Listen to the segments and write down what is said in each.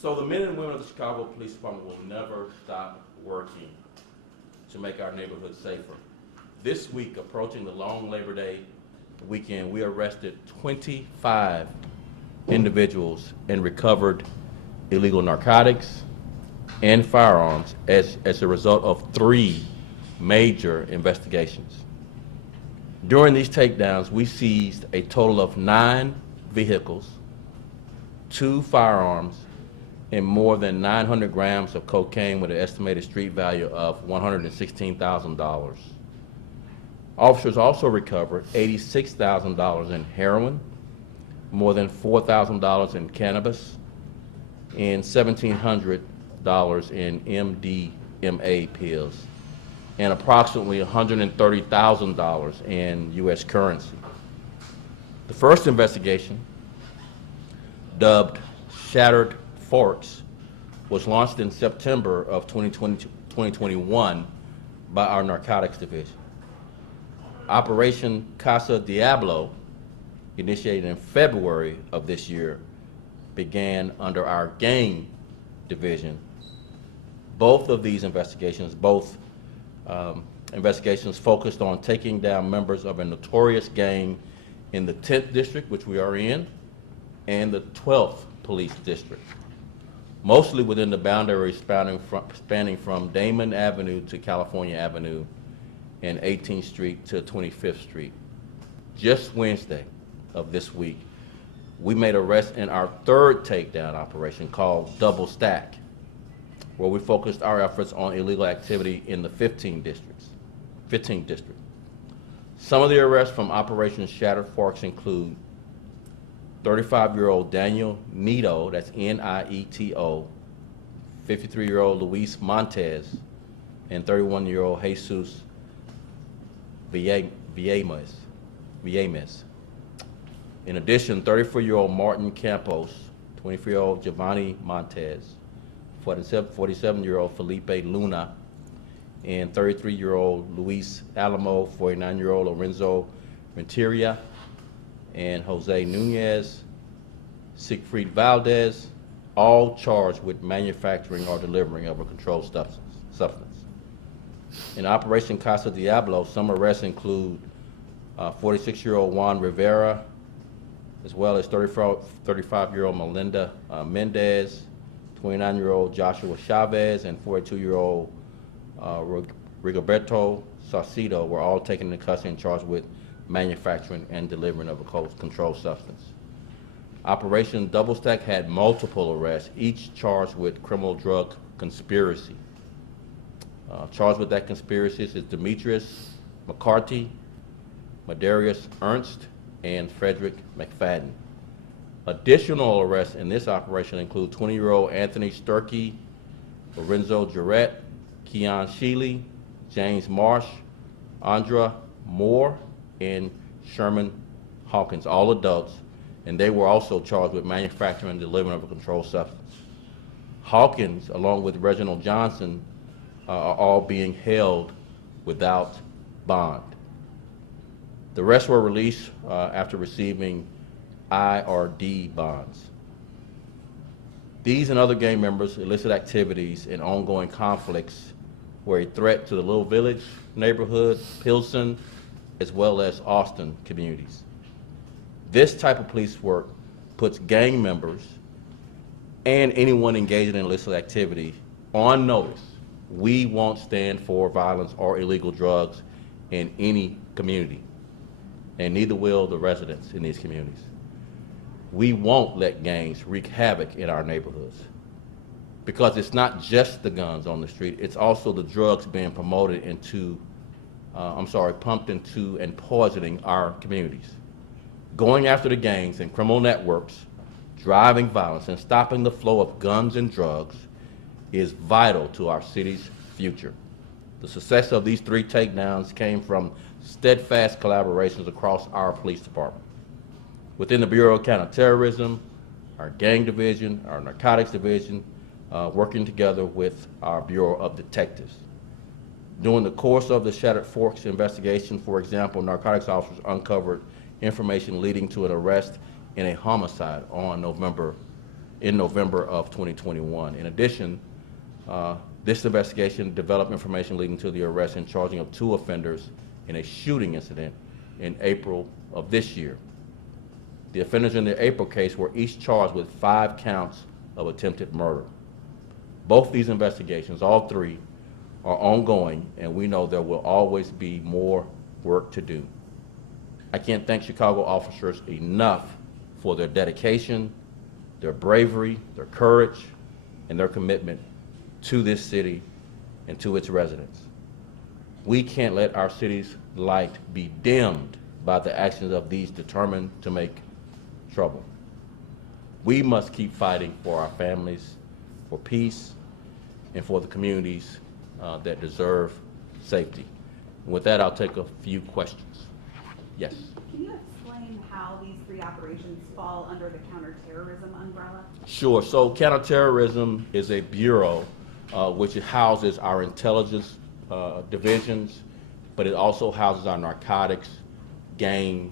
So the men and women of the Chicago Police Department will never stop working to make our neighborhoods safer. This week, approaching the long Labor Day weekend, we arrested 25 individuals and recovered illegal narcotics and firearms as a result of 3 major investigations. During these takedowns, we seized a total of 9 vehicles, 2 firearms, and more than 900 grams of cocaine with an estimated street value of $116,000. Officers also recovered $86,000 in heroin, more than $4,000 in cannabis, and $1,700 in MDMA pills, and approximately $130,000 in U.S. currency. The first investigation, dubbed Shattered Forks, was launched in September of 2021 by our narcotics division. Operation Casa Diablo, initiated in February of this year, began under our gang division. Both of these investigations, investigations focused on taking down members of a notorious gang in the 10th district, which we are in, and the 12th police district, mostly within the boundaries spanning from Damon Avenue to California Avenue and 18th Street to 25th Street. Just Wednesday of this week, we made arrests in our 3rd takedown operation called Double Stack, where we focused our efforts on illegal activity in the 15th district. Some of the arrests from Operation Shattered Forks include 35-year-old Daniel Nieto, that's N-I-E-T-O, 53-year-old Luis Montez, and 31-year-old Jesus Villemes. In addition, 34-year-old Martin Campos, 24-year-old Giovanni Montez, 47-year-old Felipe Luna, and 33-year-old Luis Alamo, 49-year-old Lorenzo Renteria, and Jose Nunez, Siegfried Valdez, all charged with manufacturing or delivering of a controlled substance. In Operation Casa Diablo, some arrests include 46-year-old Juan Rivera, as well as 35-year-old Melinda Mendez, 29-year-old Joshua Chavez, and 42-year-old Rigoberto Saucedo were all taken into custody and charged with manufacturing and delivering of a controlled substance. Operation Double Stack had multiple arrests, each charged with criminal drug conspiracy. Charged with that conspiracy is Demetrius McCarthy, Madarius Ernest, and Frederick McFadden. Additional arrests in this operation include 20-year-old Anthony Sturkey, Lorenzo Jarrett, Keon Sheely, James Marsh, Andra Moore, and Sherman Hawkins, all adults, and they were also charged with manufacturing and delivering of a controlled substance. Hawkins, along with Reginald Johnson, are all being held without bond. The rest were released after receiving IRD bonds. These and other gang members' illicit activities and ongoing conflicts were a threat to the Little Village neighborhood, Pilsen, as well as Austin communities. This type of police work puts gang members and anyone engaged in illicit activity on notice. We won't stand for violence or illegal drugs in any community, and neither will the residents in these communities. We won't let gangs wreak havoc in our neighborhoods, because it's not just the guns on the street, it's also the drugs being pumped into and poisoning our communities. Going after the gangs and criminal networks, driving violence, and stopping the flow of guns and drugs is vital to our city's future. The success of these 3 takedowns came from steadfast collaborations across our police department. Within the Bureau of Counterterrorism, our gang division, our narcotics division, working together with our Bureau of Detectives. During the course of the Shattered Forks investigation, for example, narcotics officers uncovered information leading to an arrest in a homicide on November in November of 2021. In addition, this investigation developed information leading to the arrest and charging of 2 offenders in a shooting incident in April of this year. The offenders in the April case were each charged with 5 counts of attempted murder. Both these investigations, all 3, are ongoing, and we know there will always be more work to do. I can't thank Chicago officers enough for their dedication, their bravery, their courage, and their commitment to this city and to its residents. We can't let our city's light be dimmed by the actions of these determined to make trouble. We must keep fighting for our families, for peace, and for the communities that deserve safety. And with that, I'll take a few questions. Yes? Can you explain how these 3 operations fall under the counterterrorism umbrella? Sure. So counterterrorism is a bureau which houses our intelligence divisions, but it also houses our narcotics, gang,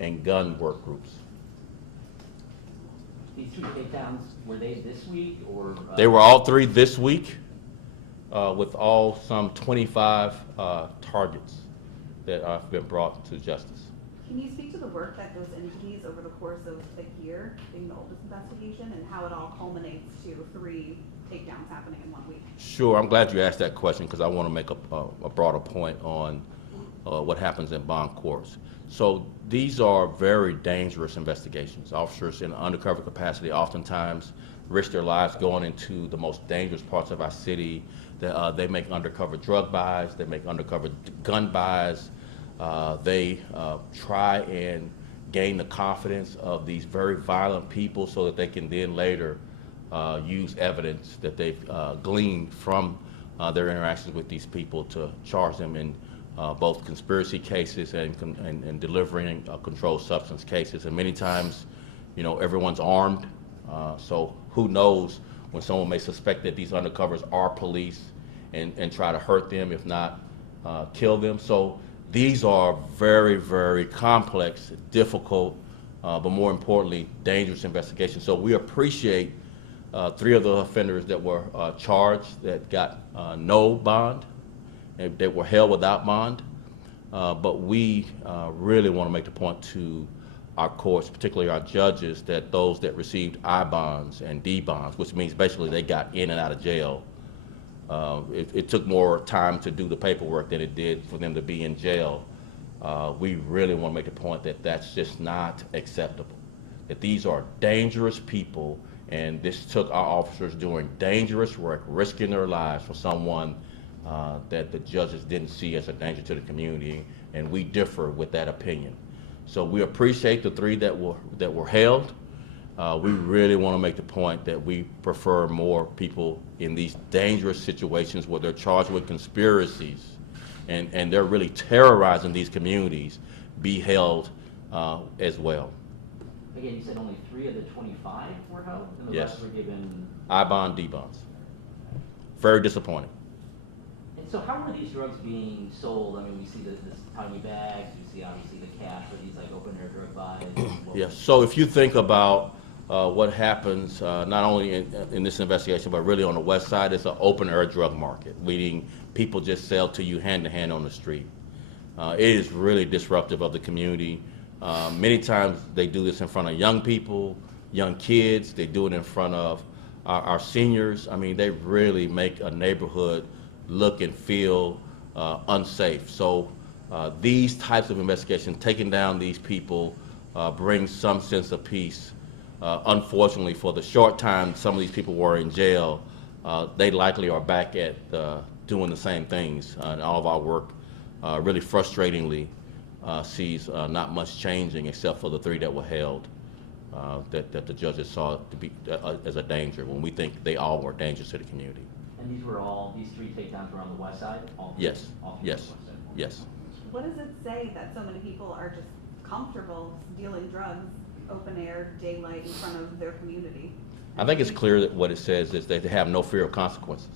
and gun work groups. These 3 takedowns, were they this week or? They were all 3 this week, with some 25 targets that have been brought to justice. Can you speak to the work that those entities over the course of a year in the oldest investigation and how it all culminates to 3 takedowns happening in 1 week? Sure, I'm glad you asked that question because I want to make a broader point on what happens in bond courts. So these are very dangerous investigations. Officers in undercover capacity oftentimes risk their lives going into the most dangerous parts of our city. They make undercover drug buys, they make undercover gun buys. They try and gain the confidence of these very violent people so that they can then later use evidence that they've gleaned from their interactions with these people to charge them in both conspiracy cases and delivering controlled substance cases. And many times, you know, everyone's armed, so who knows when someone may suspect that these undercovers are police and try to hurt them, if not kill them. So these are very, very complex, difficult, but more importantly, dangerous investigations. So we appreciate 3 of the offenders that were charged that got no bond, and they were held without bond. But we really want to make the point to our courts, particularly our judges, that those that received I bonds and D bonds, which means basically they got in and out of jail. It took more time to do the paperwork than it did for them to be in jail. We really want to make the point that that's just not acceptable, that these are dangerous people, and this took our officers doing dangerous work, risking their lives for someone that the judges didn't see as a danger to the community, and we differ with that opinion. So we appreciate the 3 that were held. We really want to make the point that we prefer more people in these dangerous situations where they're charged with conspiracies and they're really terrorizing these communities be held as well. Again, you said only 3 of the 25 were held, and the Yes. rest were given? I bond, D bonds. Very disappointing. And so how are these drugs being sold? I mean, we see this tiny bags, we see obviously the cash for these like open air drug buys. Yes, so if you think about what happens not only in this investigation, but really on the west side, it's an open air drug market, meaning people just sell to you hand to hand on the street. It is really disruptive of the community. Many times they do this in front of young people, young kids, they do it in front of our seniors. I mean, they really make a neighborhood look and feel unsafe. So these types of investigations, taking down these people, brings some sense of peace. Unfortunately, for the short time some of these people were in jail, they likely are back at doing the same things. And all of our work really frustratingly sees not much changing except for the 3 that were held that the judges saw to be as a danger when we think they all were dangerous to the community. And these 3 takedowns were on the west side? Yes, All 3 yes, on the west side? yes. What does it say that so many people are just comfortable dealing drugs, open air, daylight, in front of their community? I think it's clear that what it says is that they have no fear of consequences.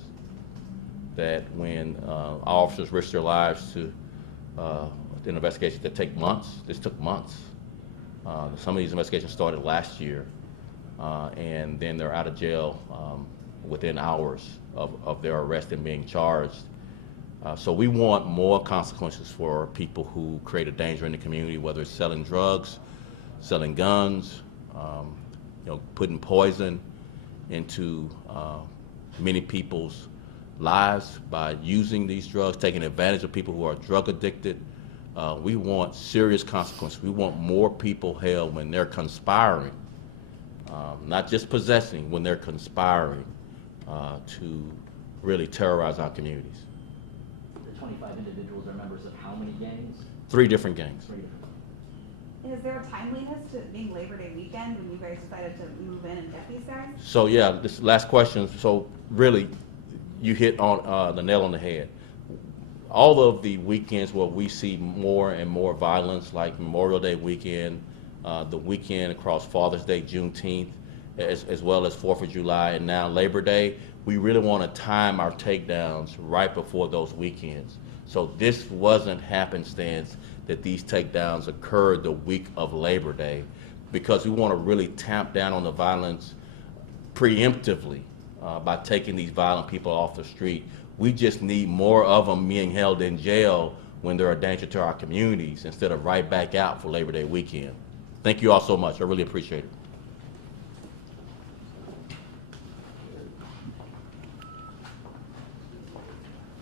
That when officers risk their lives to an investigation that take months, this took months. Some of these investigations started last year. and then they're out of jail within hours of their arrest and being charged. So we want more consequences for people who create a danger in the community, whether it's selling drugs, selling guns, putting poison into many people's lives by using these drugs, taking advantage of people who are drug addicted. We want serious consequences. We want more people held when they're conspiring, not just possessing, when they're conspiring to really terrorize our communities. The 25 individuals are members of how many gangs? 3 different gangs. 3 different. And is there a timeliness to it being Labor Day weekend when you guys decided to move in and get these guys? So yeah, this last question, so really you hit on the nail on the head. All of the weekends where we see more and more violence, like Memorial Day weekend, the weekend across Father's Day, Juneteenth, as well as 4th of July, and now Labor Day, we really want to time our takedowns right before those weekends. So this wasn't happenstance that these takedowns occurred the week of Labor Day, because we want to really tamp down on the violence preemptively by taking these violent people off the street. We just need more of them being held in jail when they're a danger to our communities instead of right back out for Labor Day weekend. Thank you all so much. I really appreciate it.